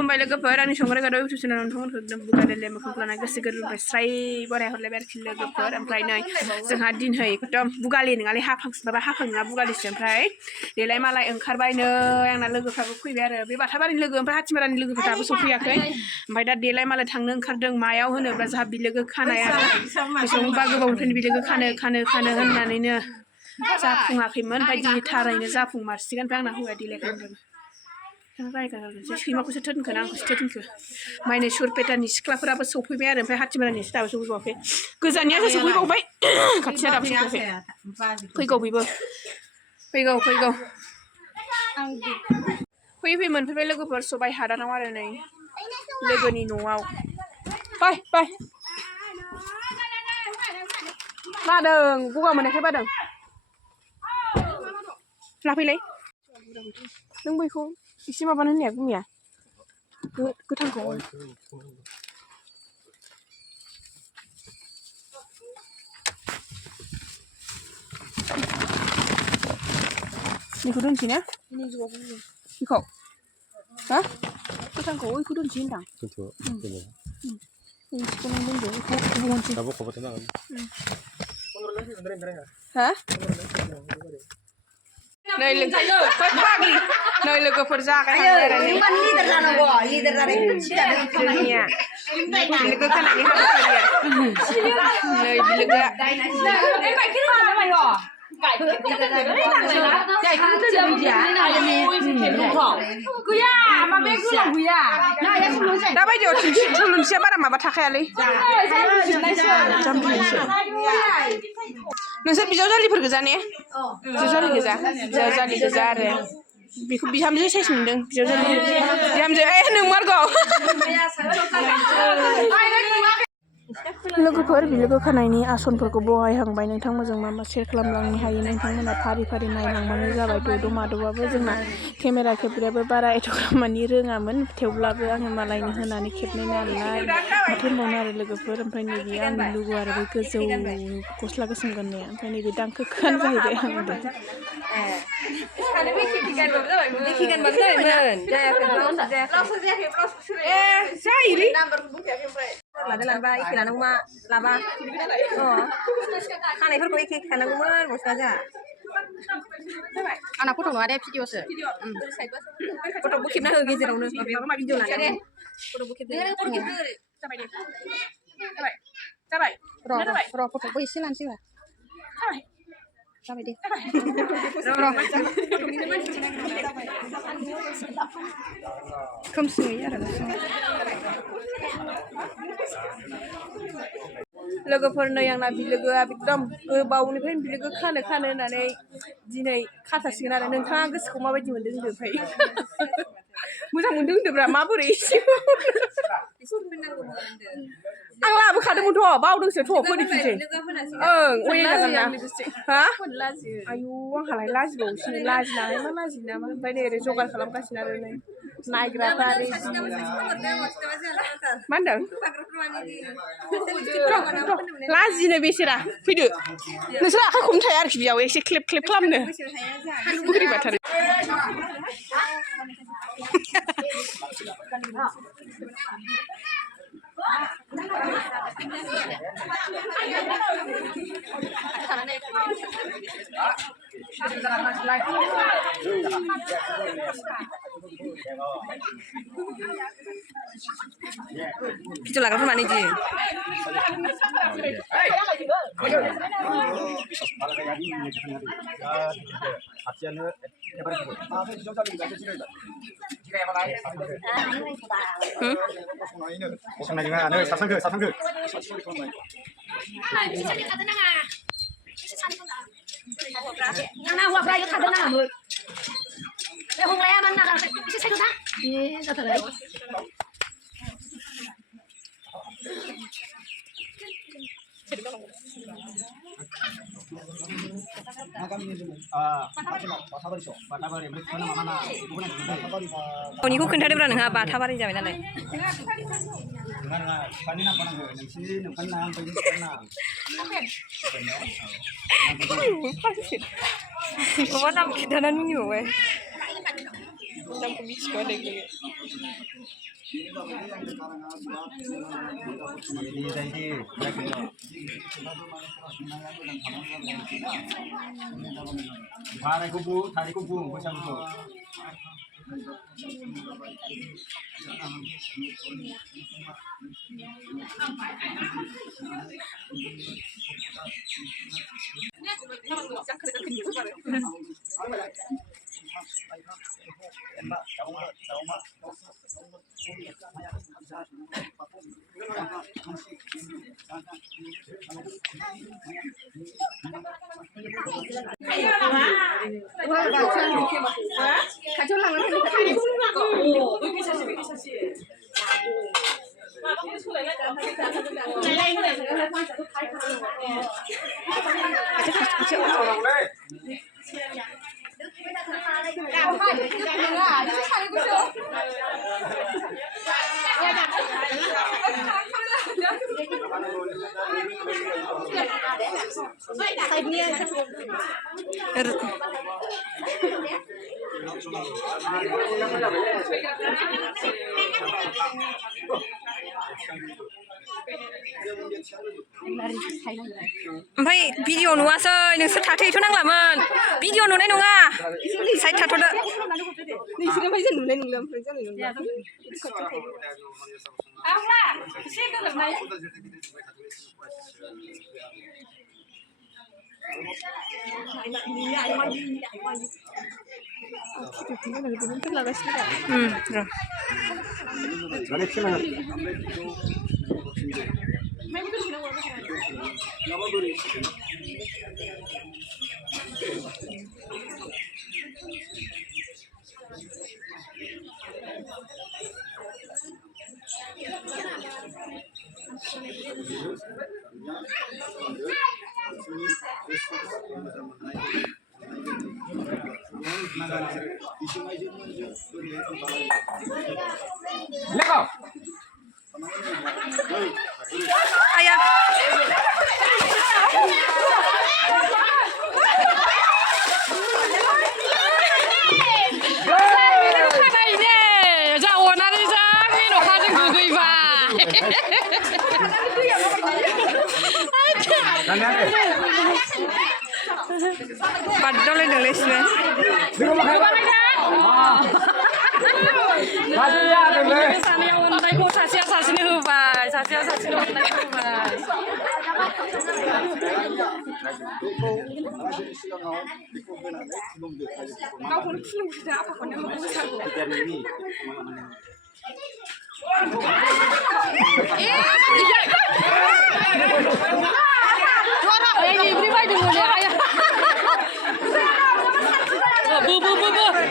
खुलुमबाय लोगोफोर आंनि संग्रा गादाव इउटुब चेनेलाव नोंथांमोनखौ बुगादेले मोखां लाना गोसो गोरबोनिफ्राय स्राय बरायहरलायबाय आरोखि लोगोफोर ओमफ्राय नै जोंहा दिनै एकदम बुगालि नङालै हाफां नङा बुगालिसो ओमफ्राय देलाय मालाय ओंखारबाय नै आंना लोगोफ्राबो फैबाय आरो बे बाथाबारिनि लोगो ओमफ्राय हाथिमारानि लोगोफोर दाबो सफैयाखै ओमफ्य दा देलाय मालाय थांनो ओंखारदों मायाव होनोब्ला जोंहा बिलोगो खानाय आरो बेसेबांबा गोबावनिफ्रायनो बिलोगो खानो होननानैनो जाफुङाखैमोन ओमफ्य दिनै थारैनो जाफुंमारसिगोन ओमफ्राय आंना हौवाया देलायखांदों सैमाखौसो थोनखो ना आंखौसो थोनखो मायनै सुरपेटानि सिख्लाफोराबो सफैबाय आरो ओमफ्राय हाथिमारानिसो दाबो सफैबावाखै गोजाननियासो सफैबावबाय खाथिया दाबो सफैयाखै फैगौ बेबो फैगौ फैयै मोनफैबाय लोगोफोर सबाय हादानाव आरो नै लोगोनि न'आव बाय बादों गगा मोननायखाय बादों लाफैलाय नों बैखौ एसे माबानो होननाया गुमिया गोथांखौ बेखौ दोनसै ना बेखौ हा गोथांखौ बेखौ दोनसै होनदां हा नै लोगोफोर जागायहांबाय आरो जोंनिया बिलोगो खानायनि हाबाफारिया नै बिलोगोआ दा बायदियाव थुलुंसिया बारा माबा थाखायालै नोंसोर बिजावजालिफोर गोजा ने बिजावजालि गोजा बिजावजालि गोजा आरो बेखौ बिहामजो साइज मोनदों बिहामजो नोंमारगौ लोगोफोर बिलोगो खानायनि आसनफोरखौ बहायहांबाय नोंथांमोनजों मा सेयार खालामलांनो हायो नोंथांमोना फारि नायलांबानो जाबाय माधबाबो जोंना केमेरा खेबग्रायाबो बारा एथ'ग्राम मानि रोङामोन थेवब्लाबो आङो मालायनो होनानै खेबनाय नालाय माथो होनबावनो आरो लोगोफोर ओमफ्राय नैबे आंनि लोगो आरो बै गोजौ गस्ला गोसोम गाननाया ओमफ्राय नैबे दांखोखोआनो जाहैबाय आंबो लानोबा एखे लानांगौमा लाबा खानायफोरखौ एखे खानांगौमोन गस्ला जोंहा आंना फट' नङा दे भिडिअसो फट'बो खेबना हो गेजेरावनो भिडिअ लानानै फट'बो खेबनो जाबाय र' फट'बो एसे लानोसै जाबाय दे खोमसि नुयो आरो लोगोफोर नै आंना बिलोगोआ एकदम गोबावनिफ्रायनो बिलोगो खानो होननानै दिनै खाथारसिगोन आरो नोंथाङा गोसोखौ माबायदि मोनदों होनदो ओमफ्राय मोजां मोनदों होनदोब्रा माबोरै एसे आं लाबोखादोंमोनथ' बावदोंसो थ' फोरिफिनसै हा आयु आंहालाय लाजिबावोसो लाजिनानै मा लाजियो नामा ओमफ्राय नै ओरै जगार खालामगासिनो आरो नै नायग्राफ्रा मा होनदों लाजिनो बेसेरा फैदो नोंसोर आखाइ खमनो थाया आरोखि बेयाव एसे क्लेप खालामनो बोरैबाथार भिडिअ लाग्राफोर माने इदि हौवाफ्रा इयाव थादों नाङामोन बे हंलाया मान नागा एसे साइडआव था जाथारबाय न'निखौ खोन्थादोब्रा नोंहा बाथाबारि जाबाय नालाय माबा नाम खिन्थानानै मिनिबावबाय Nampak bis kau ada gini. Tarik kubu, macam tu. ओमफ्राय भिडिअ नुवासै नोंसोर थाथ'यैथ' नांलामोन भिडिअ नुनाय नङा साइड थाथ'दो नोंसोर ओमफ्राय जों नुनाय नंला ओमफ्राय जानाय नंला एसे गोलोमनाय ayah padahal udah lesnya.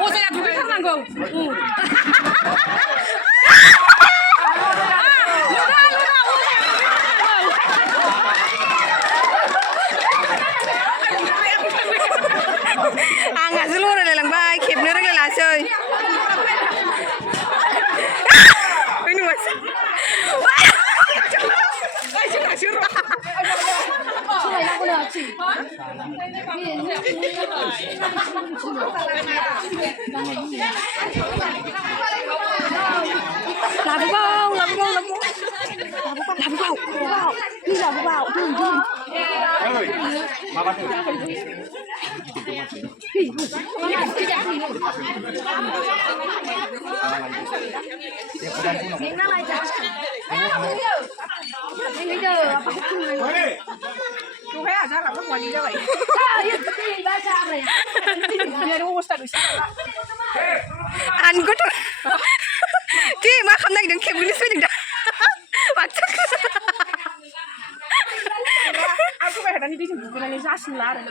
Oh, saya juga kan nanggung. Nggak seluruh lelang baik, kipnya regel asoy. Ini masih. Làm bao, đi làm bao, Miếng nó lại chả. Chú thấy sao làm cái gì ra vậy? Anh có chị mà không đang đứng kẹp cái suy đừng bắt chắc aku kayak tadi di bulan ini jasin lah dan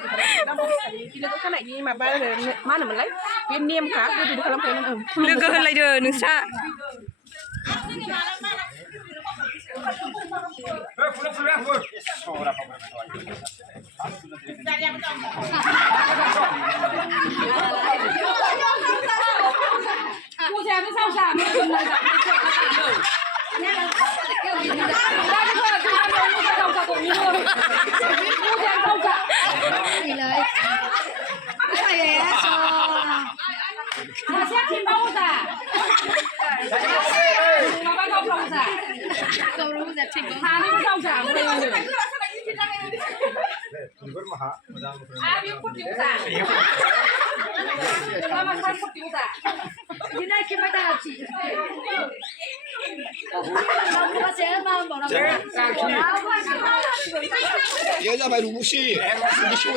tidak kan lagi mana mulai dia niam kah dia duduk dalam kain lega helai deh nusa Hãy subscribe cho kênh Ghiền Mì Gõ để không bỏ lỡ những video hấp dẫn. Ibu mah, madang. Dia dah baru musim, musim show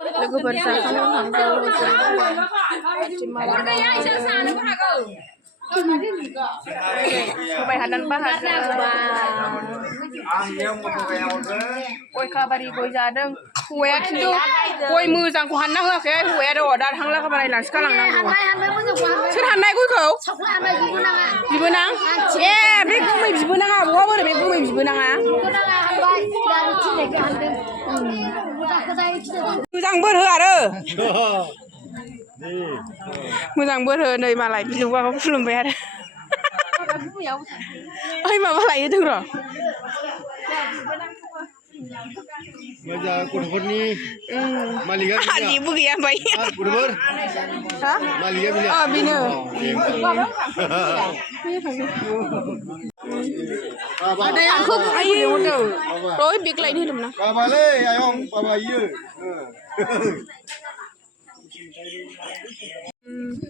Lagu bersama Sampai hadan pahat. Oi kabari goi jadeng. Huya kintu. Goi muzang ku hanna hoakhै huya do da thangla kabari lan skalang nang. Soर हाननाय गयखौ? बिबोनां? ए बे गुमै बिबोनाङा बहा बोरो बे गुमै बिबोनाङा? मोजां बोर हो आरो। मोजां बोर हो नै मालाय बिलुगाबो खुलुमबाय आरो। ओइ माबा लायो दों र'। Meja kurbannya Malika Ibu gaya bayi. kurban Hah? Malika bila Oh bina. Ada yang aku ayo tu. Roy big lain hidup na. Baba le ayong baba iya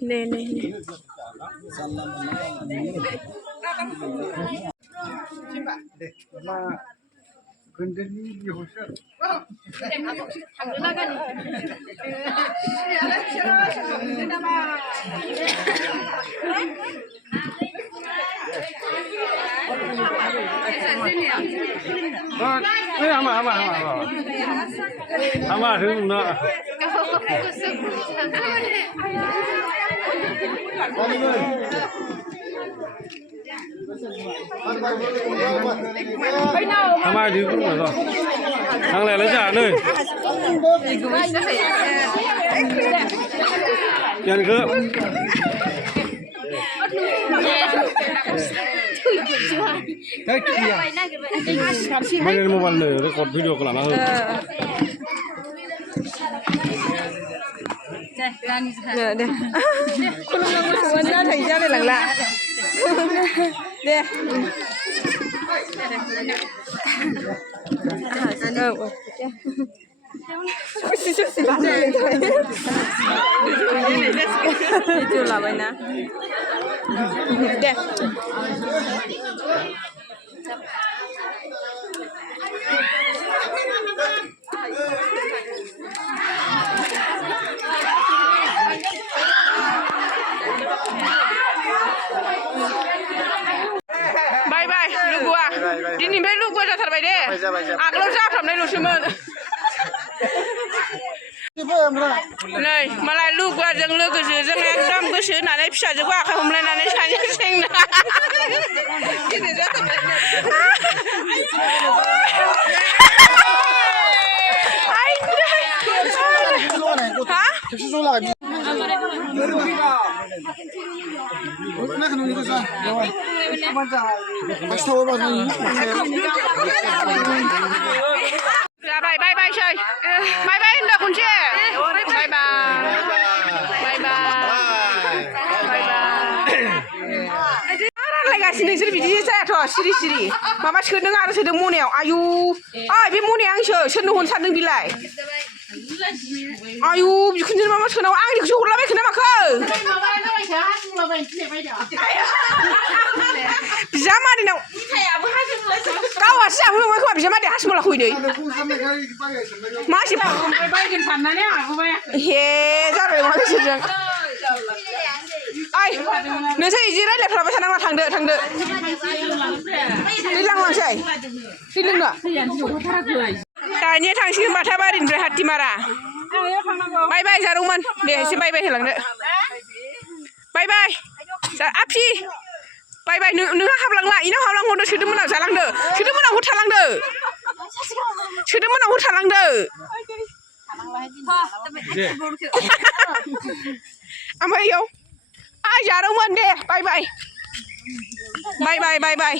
Ne ne. Gendeni diusir Ama thứ nó. Ama thứ cũng rồi. Thằng này lấy trả nơi. Tiền cướp. Hey kia Mana ni mobile ni record video kalau nak. Nè đây. Con nó muốn ra thành ra đây lẳng lạ. Đây. Itu lah benar. Deh. Bye bye, lu gua. Diनिफ्राय lu gua जाथारबाय दे. आगोलाव जाफ्रामनायल'सोमोन. नै मालाय लुगुवाजों लोगोजो जों एकदम गोसो होनानै फिसाजोखौ आखाइ हमलायनानै सानैजों सेंना गिदिर जाथारबाय जाबाय बाय बाय सै बाय बाय होनदो खनसे बाय बाय बाय बाय बाय बाय नोंसोर बिदि जायाथ' सिरि सिरि माबा सोदों आरो सोदों मनायाव आयु ओइ बे मनाया आंसो सोरनो हरनो सानदों बिलाय आयु बिखुनजोनो मा सोनाव आंनिखौसो हरलाबायखो ना माखो बिजामादैनाव गावहासो जाबोबाय खोमा बिजामादै हासुमला फैनै मासि हे जाबाय मा गोसोजों ओइ नोंसोर इदि रायलायफ्लाबाय थानांला थांदो दै लांलांसै दै लोंनो दानिया थांसिगोन बाथाबारिनिफ्राय हातिमारा बाय बाय जारौमोन दे एसे बाय बाय होलांदो बाय बाय आफि बाय बाय नोंहा हाबलांला इनाव हाबलांहरदो सोदोमोनाव जालांदो सोदोमोनाव हर थालांदो सोदोमोनाव हर थालांदो ओमफ्राय इयाव आइ जारौमोन दे बाय बाय बाय बाय बाय बाय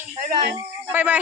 बाय बाय बाय बाय